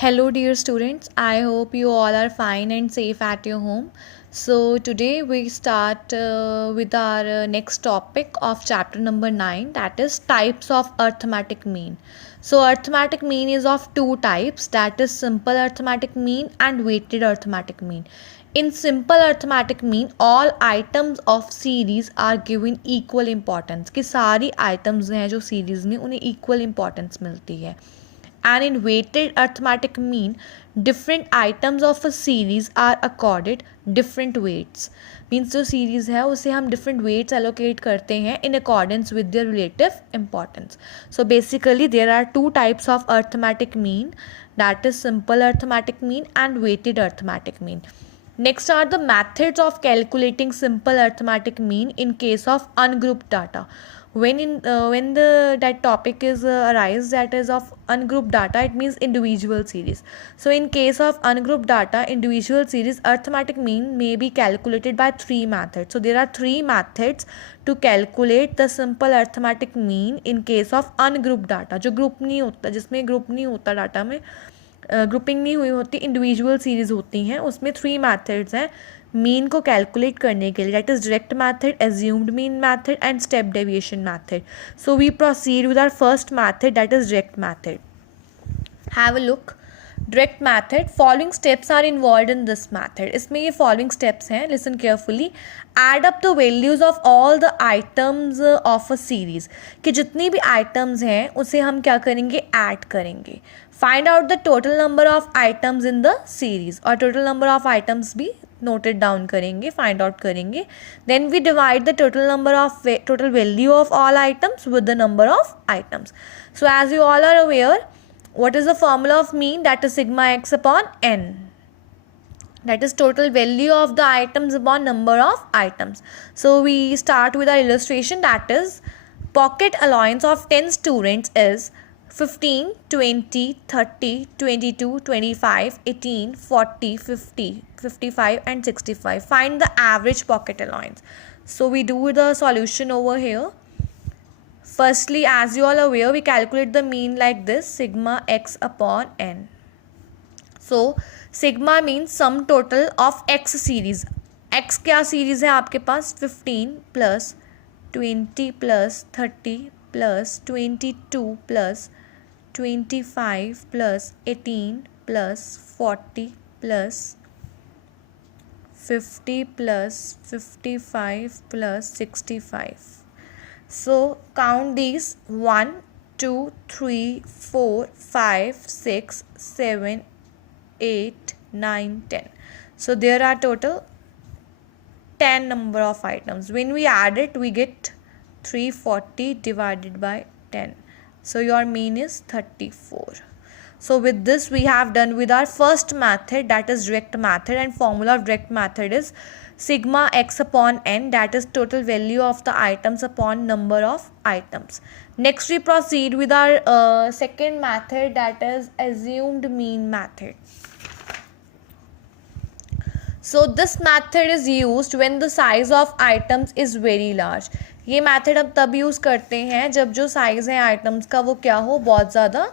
Hello, dear students. I hope you all are fine and safe at your home. So, today we start with our next topic of chapter number 9, that is types of arithmetic mean. So, arithmetic mean is of two types, that is simple arithmetic mean and weighted arithmetic mean. In simple arithmetic mean, all items of series are given equal importance कि सारी items हैं जो series में उन्हें equal importance मिलती है. And in weighted arithmetic mean, different items of a series are accorded different weights. Means जो series है उसे हम different weights allocate करते हैं in accordance with their relative importance. So basically there are two types of arithmetic mean, that is simple arithmetic mean and weighted arithmetic mean. Next are the methods of calculating simple arithmetic mean in case of ungrouped data. When that topic is arise, that is of ungrouped data, it means individual series. So in case of ungrouped data, individual series, arithmetic mean may be calculated by three methods. So there are three methods to calculate the simple arithmetic mean in case of ungrouped data. जो group नहीं होता, जिसमें group नहीं होता data में, grouping नहीं हुई होती, इंडिविजुअल सीरीज होती हैं, उसमें थ्री मैथड्स हैं मीन को कैलकुलेट करने के लिए, that is direct method, assumed mean method and step deviation method. So we proceed with our first method, that is direct method. Have a look. Direct method, following steps are involve in this method. इसमें ये following steps हैं, listen carefully. Add up the values of all the items of a series, कि जितनी भी items हैं उसे हम क्या करेंगे, ऐड करेंगे. Find out the total number of items in the series, और टोटल नंबर ऑफ आइटम्स भी नोटेड डाउन करेंगे, फाइंड आउट करेंगे. Then we divide the total value of all items with the number of items. So as you all are aware, what is the formula of mean? That is sigma x upon n. That is total value of the items upon number of items. So we start with our illustration, that is pocket allowance of 10 students is 15, 20, 30, 22, 25, 18, 40, 50, 55 and 65. Find the average pocket allowance. So we do the solution over here. Firstly, as you all are aware, we calculate the mean like this, sigma x upon n. So sigma means sum total of x series. x क्या series है आपके पास, 15 plus 20 plus 30 plus 22 plus 25 plus 18 plus 40 plus 50 plus 55 plus 65. So count these 1, 2, 3, 4, 5, 6, 7, 8, 9, 10. So there are total 10 number of items. When we add it, we get 340 divided by 10. So your mean is 34. So with this we have done with our first method, that is direct method, and formula of direct method is sigma x upon n, that is total value of the items upon number of items. Next we proceed with our second method, that is assumed mean method. So this method is used when the size of items is very large. ये method अब तब use करते हैं जब जो size है items का वो क्या हो, बहुत ज़्यादा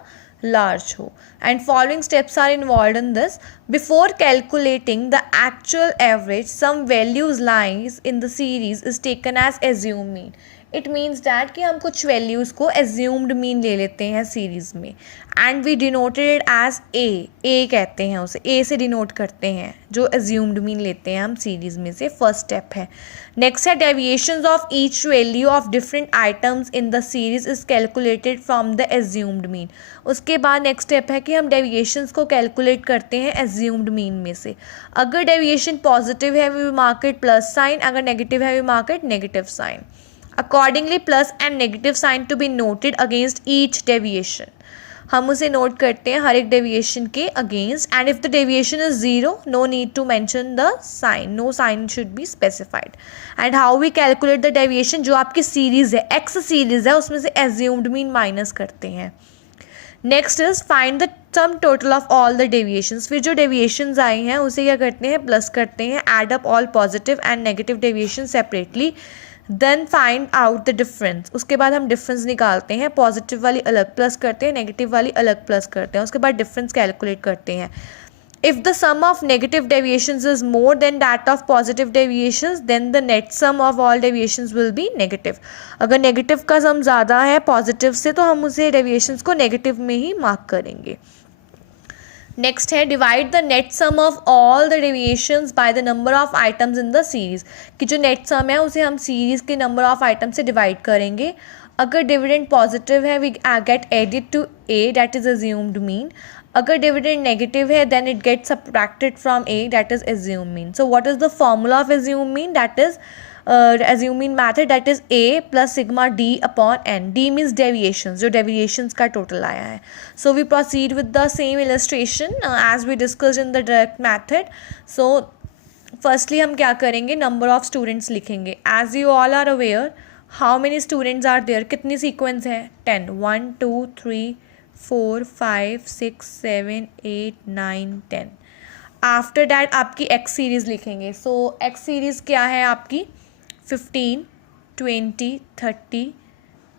large हो. And following steps are involved in this. Before calculating the actual average, some values lies in the series is taken as assumed mean. It means that कि हम कुछ values को assumed mean ले लेते हैं series में, and we denoted it as a कहते हैं उसे, a से denote करते हैं जो assumed mean लेते हैं हम series में से. first step है. next है deviations of each value of different items in the series is calculated from the assumed mean. उसके बाद next step है कि हम deviations को calculate करते हैं assumed mean में से. अगर deviation positive है we mark it plus sign, अगर negative है we mark it negative sign. Accordingly, plus and negative sign to be noted against each deviation. हम उसे नोट करते हैं हर एक डेविएशन के against, and if the deviation is zero, no need to mention the sign, no sign should be specified. And how we calculate the deviation, जो आपकी series है, x series है, उसमें से एज्यूम्ड मीन माइनस करते हैं. Next is find the sum total of all the deviations. फिर जो डेविएशंस आई हैं उसे क्या करते हैं, प्लस करते हैं. Add up all positive and negative deviation separately. Then find out the difference, उसके बाद हम डिफरेंस निकालते हैं, पॉजिटिव वाली अलग प्लस करते हैं, नेगेटिव वाली अलग प्लस करते हैं, उसके बाद डिफरेंस कैलकुलेट करते हैं. If the sum of negative deviations is more than that of positive deviations, then the net sum of all deviations will be negative. अगर नेगेटिव का सम ज़्यादा है पॉजिटिव से तो हम उसे डेविएशंस को नेगेटिव में ही मार्क करेंगे. नेक्स्ट है divide the net sum of all the deviations by the number of items in the series, कि जो नेट सम है उसे हम सीरीज के नंबर ऑफ आइटम से डिवाइड करेंगे. अगर डिविडेंड पॉजिटिव है we get added to A, that is assumed mean. अगर डिविडेंड नेगेटिव है then it get subtracted from A, that is assume mean. So what is the formula of assume mean? That is assume mean method, that is a plus sigma d upon n. d means deviations, जो deviations का total आया है. So we proceed with the same illustration as we discussed in the direct method. So firstly हम क्या करेंगे, number of students लिखेंगे. As you all are aware, how many students are there? कितनी sequence है? 10. 1 2 3 4 5 6 7 8 9 10. After that आपकी x series लिखेंगे. सो x series क्या है आपकी? 15 20 30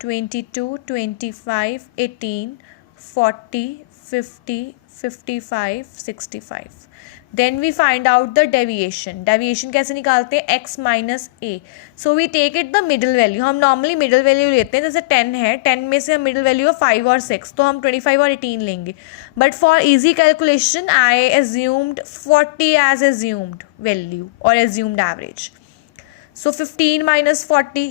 22 25 18 40 50 55 65. Then we find out the deviation. Deviation कैसे निकालते हैं? x minus A. So we take it the middle value. हम नॉर्मली मिडल वैल्यू लेते हैं, जैसे 10 है, 10 में से हम मिडल वैल्यू है 5 और 6, तो हम 25 और 18 लेंगे. But for easy calculation I assumed 40 as assumed value और assumed average. So 15 minus 40,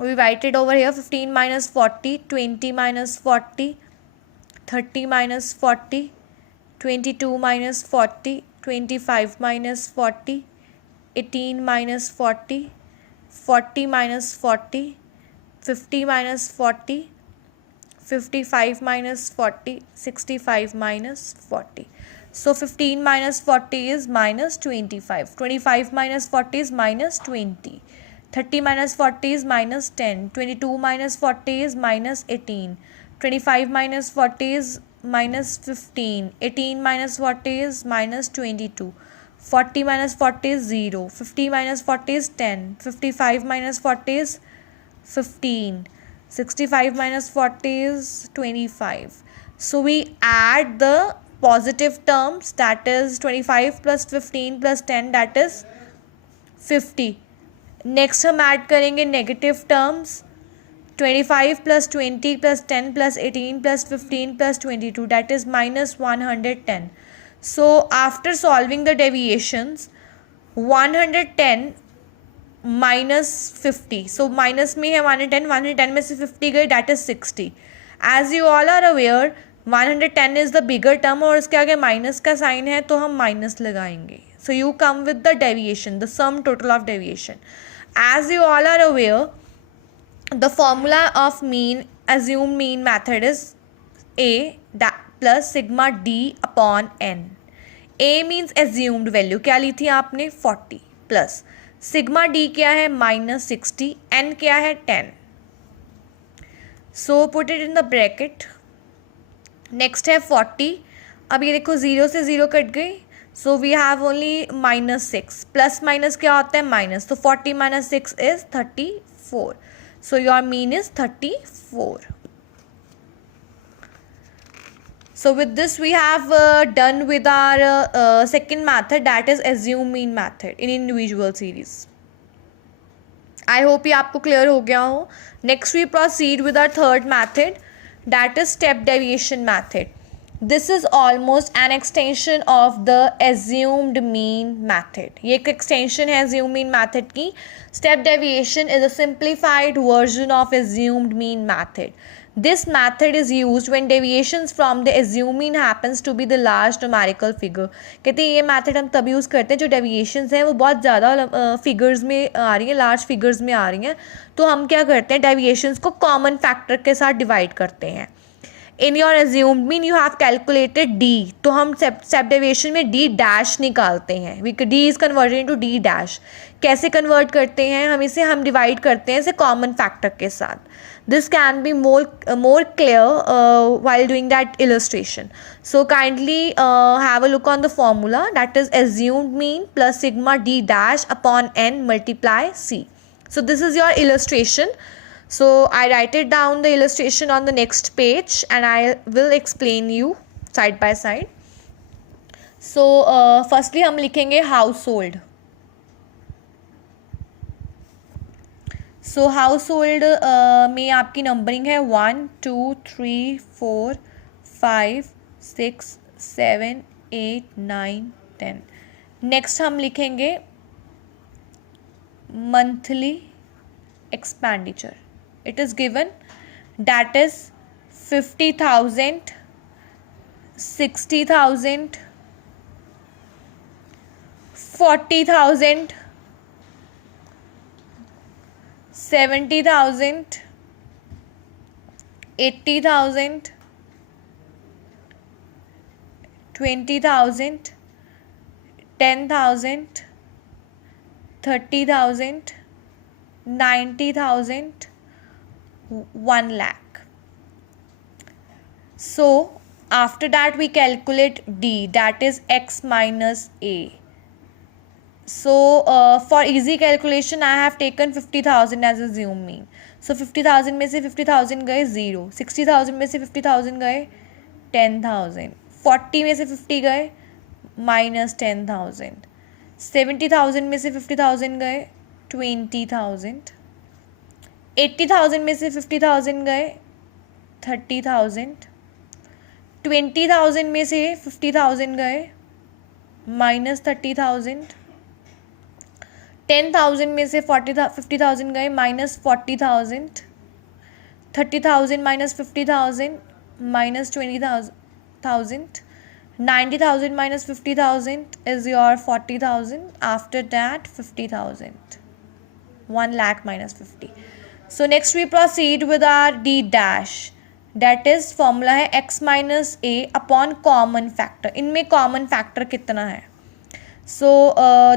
we write it over here, 15 minus 40, 20 minus 40, 30 minus 40, 22 minus 40, 25 minus 40, 18 minus 40, 40 minus 40, 50 minus 40, 55 minus 40, 65 minus 40. So 15 minus 40 is minus 25. 25 minus 40 is minus 20. 30 minus 40 is minus 10. 22 minus 40 is minus 18. 25 minus 40 is minus 15. 18 minus 40 is minus 22. 40 minus 40 is 0. 50 minus 40 is 10. 55 minus 40 is 15. 65 minus 40 is 25. So we add the positive terms, that is 25 plus 15 plus 10, that is 50. Next हम add करेंगे negative terms, 25 plus 20 plus 10 plus 18 plus 15 plus 22, that is minus 110. So after solving the deviations, 110 minus 50, so minus में है 110 में से 50 गए, that is 60. As you all are aware, 110 is the bigger term और उसके आगे माइनस का साइन है तो हम माइनस लगाएंगे. So you come with the deviation, the sum total of deviation. As you all are aware, the formula of mean assume mean method is A plus sigma D upon N. A means assumed value क्या ली थी आपने? 40 plus sigma D क्या है? Minus 60. N क्या है? 10. So put it in the bracket. Next है 40. अब ये देखो 0 से 0 कट गई, so we have only minus 6. Plus minus क्या होता है? माइनस. तो 40 minus 6 is 34. So your mean is 34. So with this we have done with our second method, that is assume mean method in individual series. I hope ये आपको clear हो गया हो. Next we proceed with our third method, that is step deviation method. This is almost an extension of the assumed mean method. ये एक extension है assumed mean method की. Step deviation is a simplified version of assumed mean method. This method is used when deviations from the assumed mean happens to be the large numerical figure. कहते हैं ये method हम तब use करते हैं जो deviations हैं वो बहुत ज़्यादा figures में आ रही हैं, large figures में आ रही हैं. तो हम क्या करते हैं, deviations को common factor के साथ divide करते हैं. In your assumed mean you have calculated d, तो हम step deviation में d dash निकालते हैं. d is converted into d dash. कैसे convert करते हैं हम इसे? हम divide करते हैं इसे common factor के साथ. This can be more clear while doing that illustration. So kindly have a look on the formula, that is assumed mean plus sigma d dash upon n multiply c. So this is your illustration. So I write it down the illustration on the next page and I will explain you side by side. So firstly हम लिखेंगे household. So household में आपकी numbering है 1 2 3 4 5 6 7 8 9 10. Next हम लिखेंगे monthly expenditure. It is given that is 50,000, 60,000, 40,000, 70,000, 80,000, 20,000, 10,000, 30,000, 90,000, 1 lakh. So after that we calculate D, that is X minus A. So for easy calculation I have taken 50,000 as assumed mean. So 50,000 में से 50,000 गए 0, 60,000 में से 50,000 गए 10,000, 40 में से 50 गए -10,000, 70,000 में से 50,000 गए 20,000, 80,000 में से 50,000 गए 30,000, 20,000 में से 50,000 गए -30,000, 10,000 में से 50,000 गए -40,000, 30,000 minus 50,000 minus 20,000, 90,000 minus 50,000 is your 40,000. After that 50,000, 1 lakh minus 50. So next we proceed with our D dash. That is formula है x minus a upon common factor. इनमें common factor कितना है? So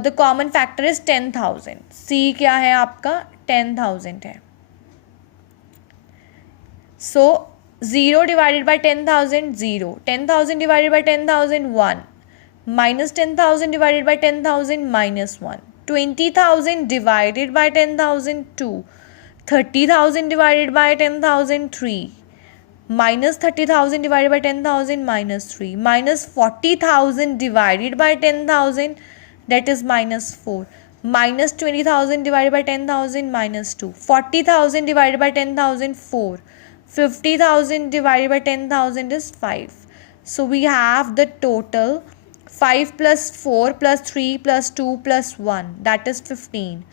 the common factor is 10,000. C क्या है आपका 10,000 है. So 0 divided by 10,000 0, 10,000 divided by 10,000 1, minus 10,000 divided by 10,000 minus 1, 20,000 divided by 10,000 2, 30,000 divided by 10,000 3, minus 30,000 divided by 10,000 minus 3, minus 40,000 divided by 10,000 that is minus 4, minus 20,000 divided by 10,000 minus 2, 40,000 divided by 10,000 4, 50,000 divided by 10,000 is 5. So we have the total 5 plus 4 plus 3 plus 2 plus 1, that is 15.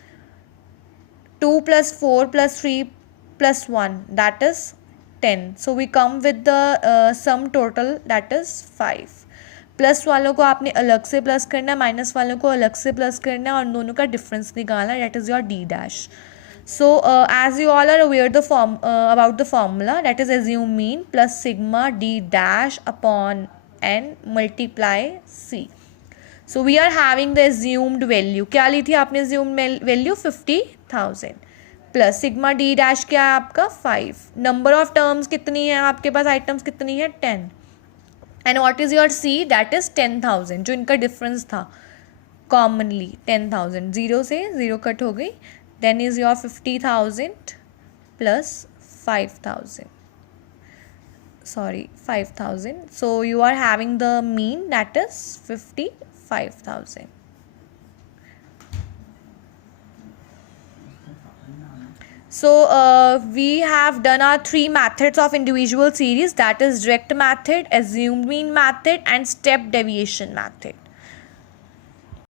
2 plus 4 plus 3 plus 1, that is 10. So we come with the sum total, that is 5. Plus वालों को आपने अलग से plus करना है, minus वालों को अलग से प्लस करना है और दोनों का डिफरेंस निकालना है. that is your D dash. So as you all are aware about the formula, that is assume mean plus sigma D dash upon n multiply C. So we are having the assumed value. क्या ली थी आपने assumed value 50,000 plus sigma D dash क्या है आपका 5. Number of terms कितनी है आपके पास, आइटम्स कितनी है 10. And what is your C, that is 10,000. जो इनका डिफरेंस था कॉमनली 10,000, 0 से 0 कट हो गई. Then is your 50,000 plus 5,000, sorry 5,000. So you are having the mean that is 55,000. So we have done our 3 methods of individual series, that is direct method, assumed mean method and step deviation method.